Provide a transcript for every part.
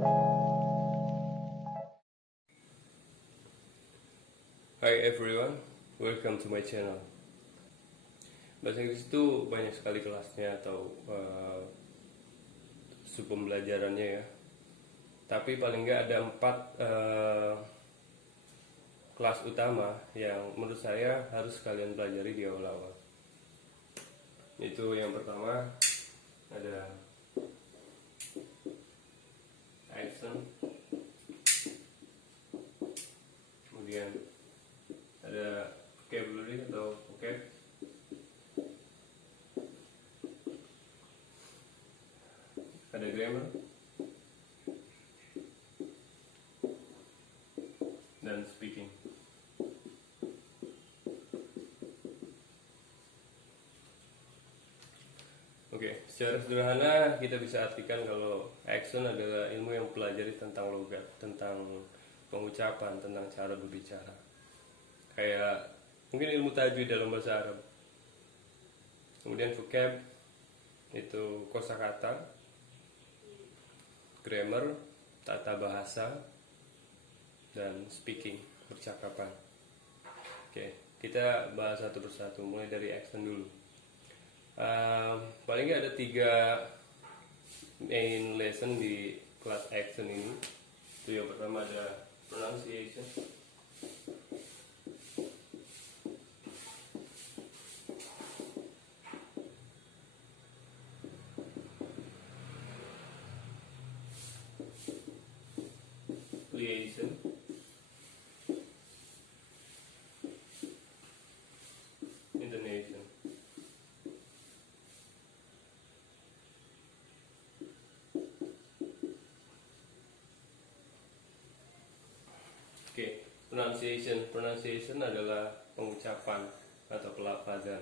Hi everyone, welcome to my channel. Bahasa Inggris itu banyak sekali kelasnya atau sub pembelajarannya ya. Tapi paling nggak ada 4 kelas utama yang menurut saya harus kalian pelajari di awal-awal. Itu yang pertama ada accent, kemudian ada vocabulary atau vocab, ada grammar, dan speaking. Oke, secara sederhana kita bisa artikan kalau accent adalah ilmu yang mempelajari tentang logat, tentang pengucapan, tentang cara berbicara. Kayak mungkin ilmu tajwid dalam bahasa Arab. Kemudian vocab itu kosakata, grammar, tata bahasa, dan speaking, percakapan. Oke, kita bahas satu persatu, mulai dari accent dulu. Paling nggak ada 3 main lesson di kelas accent ini. Itu yang pertama ada pronunciation, liaison, intonation. Oke, pronunciation adalah pengucapan atau pelafazan,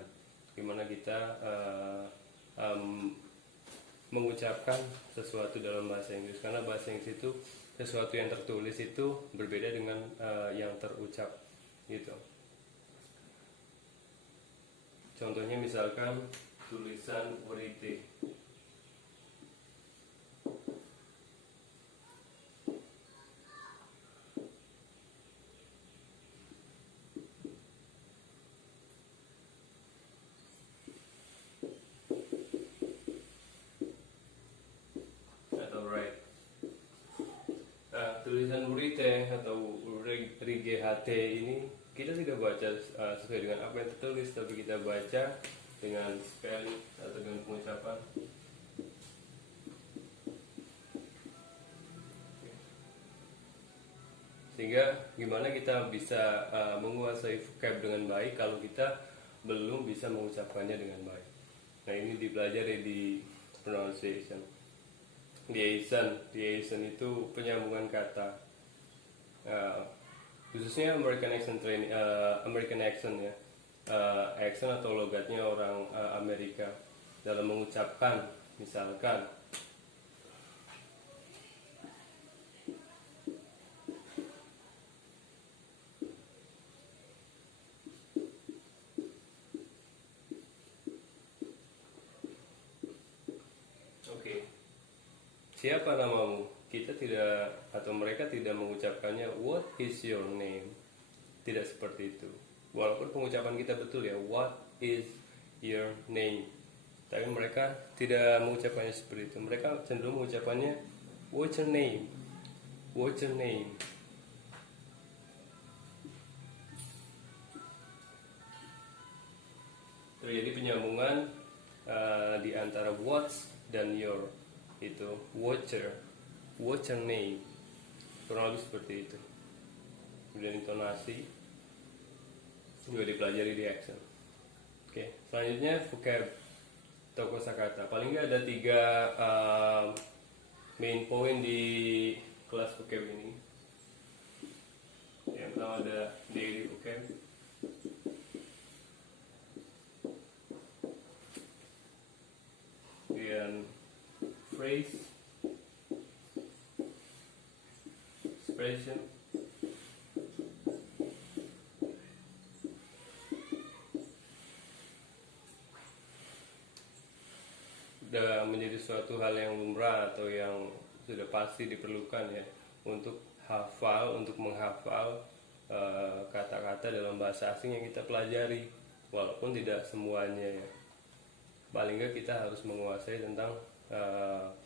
gimana kita mengucapkan sesuatu dalam bahasa Inggris, karena bahasa Inggris itu sesuatu yang tertulis itu berbeda dengan yang terucap gitu. Contohnya misalkan tulisan werite. Atau right. Tulisan werite atau RIGHT ini kita tidak baca sesuai dengan apa yang tertulis, tapi kita baca dengan spelling atau dengan pengucapan. Sehingga gimana kita bisa menguasai vocab dengan baik kalau kita belum bisa mengucapkannya dengan baik. Nah, ini dipelajari di pronunciation. Liaison itu penyambungan kata, khususnya American accent ya, accent atau logatnya orang Amerika dalam mengucapkan. Misalkan siapa namamu? Kita tidak, atau mereka tidak mengucapkannya what is your name. Tidak seperti itu. Walaupun pengucapan kita betul ya, what is your name, tapi mereka tidak mengucapkannya seperti itu. Mereka cenderung mengucapkannya what's your name, what's your name. Terjadi penyambungan di antara what's dan your. Itu what's your name, kurang lebih seperti itu. Kemudian intonasi juga dipelajari di accent. Oke, selanjutnya vocab atau kosakata. Paling nggak ada 3 main point di kelas vocab ini. Yang pertama ada daily vocab, kemudian phrase, expression, udah menjadi suatu hal yang lumrah atau yang sudah pasti diperlukan ya untuk menghafal kata-kata dalam bahasa asing yang kita pelajari, walaupun tidak semuanya ya. Paling nggak kita harus menguasai tentang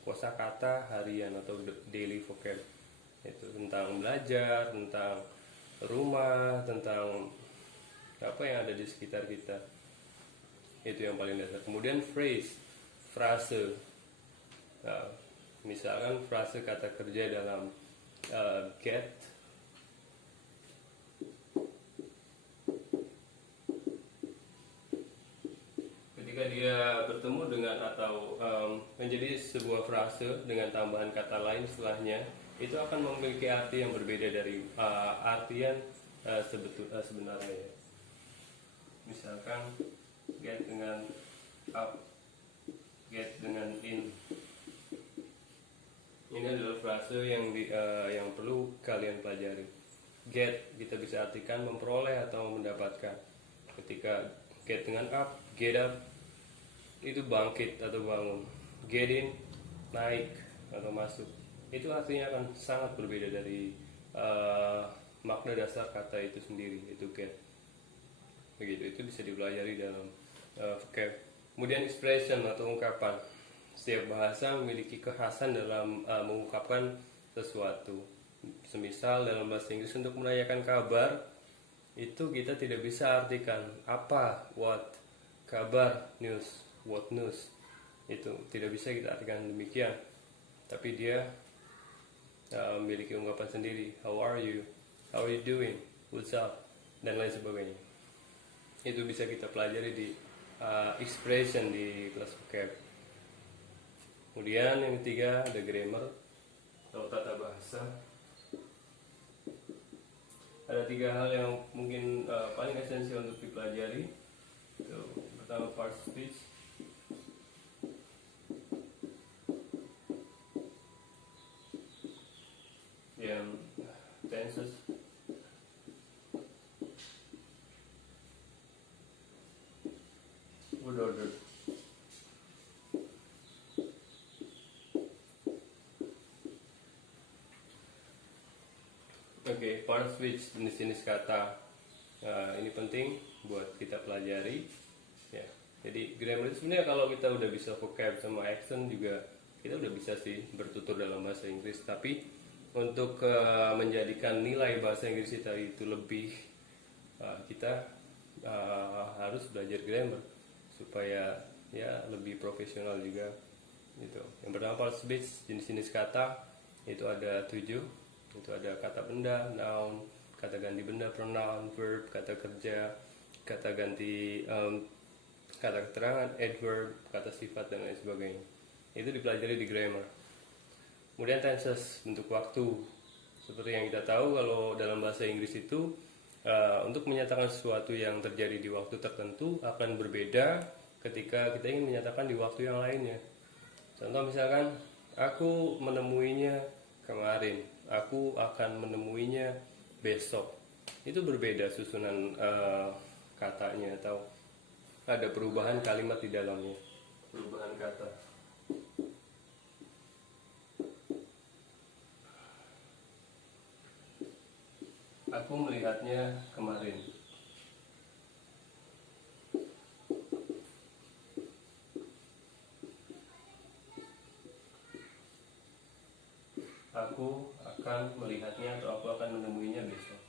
kosakata harian atau daily vocab, itu tentang belajar, tentang rumah, tentang apa yang ada di sekitar kita. Itu yang paling dasar. Kemudian frase. Nah, misalkan frase kata kerja dalam get. Ketika dia bertemu dengan atau menjadi sebuah frase dengan tambahan kata lain setelahnya, itu akan memiliki arti yang berbeda dari artian sebenarnya. Misalkan get dengan up, get dengan in. Ini adalah frase yang perlu kalian pelajari. Get kita bisa artikan memperoleh atau mendapatkan. Ketika get dengan up, get up, itu bangkit atau bangun. Get in, naik atau masuk. Itu artinya akan sangat berbeda dari makna dasar kata itu sendiri, itu get. Begitu, itu bisa dipelajari dalam vocab. Kemudian expression atau ungkapan. Setiap bahasa memiliki kekhasan dalam mengungkapkan sesuatu. Semisal dalam bahasa Inggris untuk menanyakan kabar, itu kita tidak bisa artikan apa, what, kabar, news, what news. Itu tidak bisa kita artikan demikian. Tapi dia memiliki ungkapan sendiri. How are you? How are you doing? What's up? Dan lain sebagainya. Itu bisa kita pelajari di expression di kelas vocab. Kemudian yang ketiga ada grammar atau tata bahasa. Ada 3 hal yang mungkin paling esensial untuk dipelajari. Itu pertama part speech, yang tenses, word order. Oke, part speech, jenis-jenis kata. Ini penting buat kita pelajari ya. Jadi grammar itu sebenarnya kalau kita udah bisa vocab sama accent juga kita udah bisa sih bertutur dalam bahasa Inggris. Tapi untuk menjadikan nilai bahasa Inggris kita itu lebih, kita harus belajar grammar supaya ya lebih profesional juga gitu. Yang pertama part speech, jenis-jenis kata itu ada 7. Itu ada kata benda, noun, kata ganti benda, pronoun, verb, kata kerja, kata ganti kata keterangan, adverb, kata sifat, dan lain sebagainya. Itu dipelajari di grammar. Kemudian tenses, bentuk waktu. Seperti yang kita tahu kalau dalam bahasa Inggris itu untuk menyatakan sesuatu yang terjadi di waktu tertentu akan berbeda ketika kita ingin menyatakan di waktu yang lainnya. Contoh misalkan, aku menemuinya kemarin, aku akan menemuinya besok. Itu berbeda susunan katanya atau ada perubahan kalimat di dalamnya, perubahan kata. Aku melihatnya kemarin. Aku akan melihatnya atau aku akan menemuinya besok.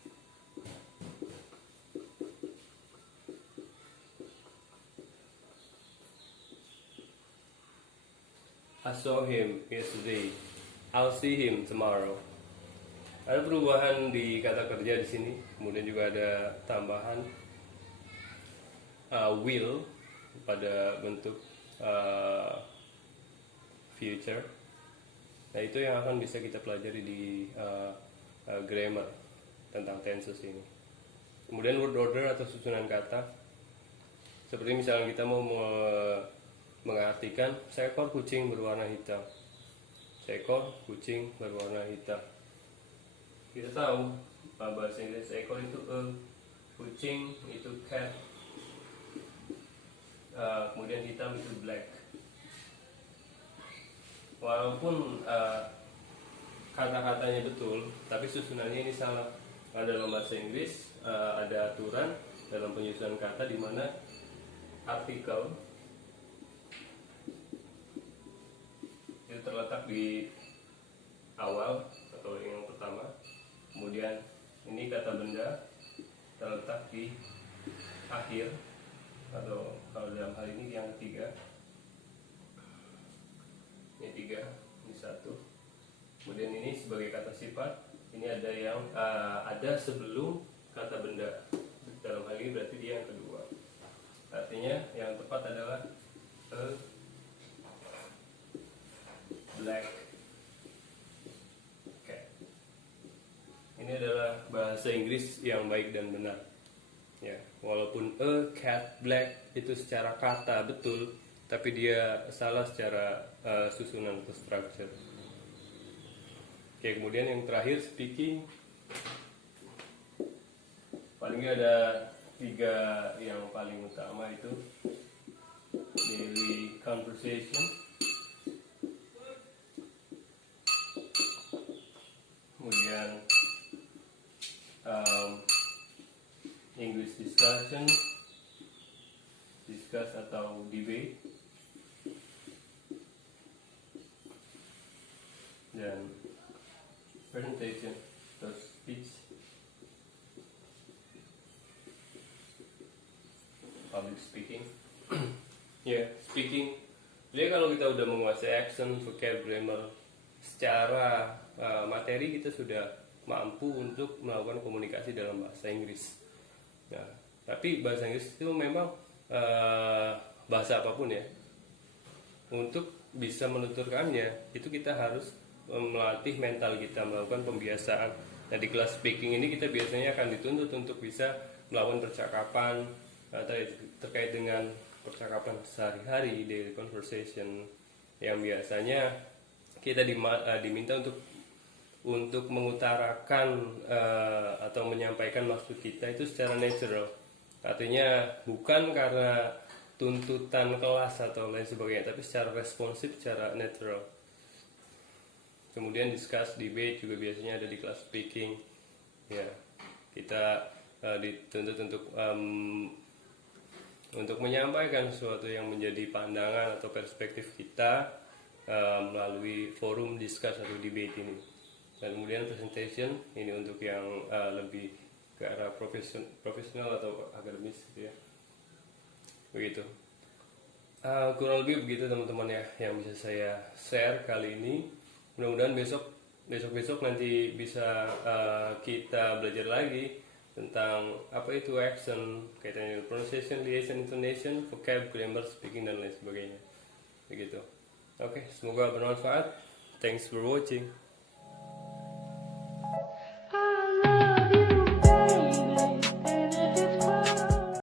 I saw him yesterday. I'll see him tomorrow. Ada perubahan di kata kerja di sini. Kemudian juga ada tambahan will pada bentuk future. Nah itu yang akan bisa kita pelajari di grammar tentang tenses ini. Kemudian word order atau susunan kata. Seperti misalnya kita mau mengartikan seekor kucing berwarna hitam. Seekor kucing berwarna hitam. Kita tahu bahasa Inggris seekor itu kucing itu cat, kemudian hitam itu black. Walaupun kata-katanya betul, tapi susunannya ini salah. Dalam bahasa Inggris ada aturan dalam penyusunan kata di mana artikel itu terletak di awal atau yang pertama, kemudian ini kata benda terletak di akhir, atau kalau dalam hal ini yang ketiga. Ini tiga, ini satu. Kemudian ini sebagai kata sifat, ini ada yang ada sebelum kata benda. Dalam hal ini berarti dia yang kedua. Artinya yang tepat adalah a black cat. Ini adalah bahasa Inggris yang baik dan benar. Ya, walaupun a cat black itu secara kata betul, tapi dia salah secara susunan atau structure. Oke, kemudian yang terakhir speaking. Paling nggak ada 3 yang paling utama, itu daily conversation, kemudian English discussion, discuss atau debate, dan presentation atau speech, public speaking. Ya, speaking. Jadi kalau kita udah menguasai accent, vocab, grammar, secara materi kita sudah mampu untuk melakukan komunikasi dalam bahasa Inggris. Nah, tapi bahasa Inggris itu memang bahasa apapun ya. Untuk bisa menuturkannya, itu kita harus melatih mental kita, melakukan pembiasaan. Nah, di kelas speaking ini kita biasanya akan dituntut untuk bisa melakukan percakapan terkait dengan percakapan sehari-hari, daily conversation, yang biasanya kita diminta untuk mengutarakan atau menyampaikan maksud kita itu secara natural. Artinya bukan karena tuntutan kelas atau lain sebagainya, tapi secara responsif, secara natural. Kemudian discuss, debate juga biasanya ada di kelas speaking. Ya, kita dituntut untuk menyampaikan sesuatu yang menjadi pandangan atau perspektif kita melalui forum discuss atau debate ini. Dan kemudian presentation ini untuk yang lebih ke arah profesional atau akademis gitu ya. Begitu. Kurang lebih begitu teman-teman ya yang bisa saya share kali ini. Mudah-mudahan besok nanti bisa kita belajar lagi tentang apa itu accent, kaitannya pronunciation, liaison, intonation, vocab, grammar, speaking, dan lain sebagainya. Begitu. Oke, semoga bermanfaat. Thanks for watching.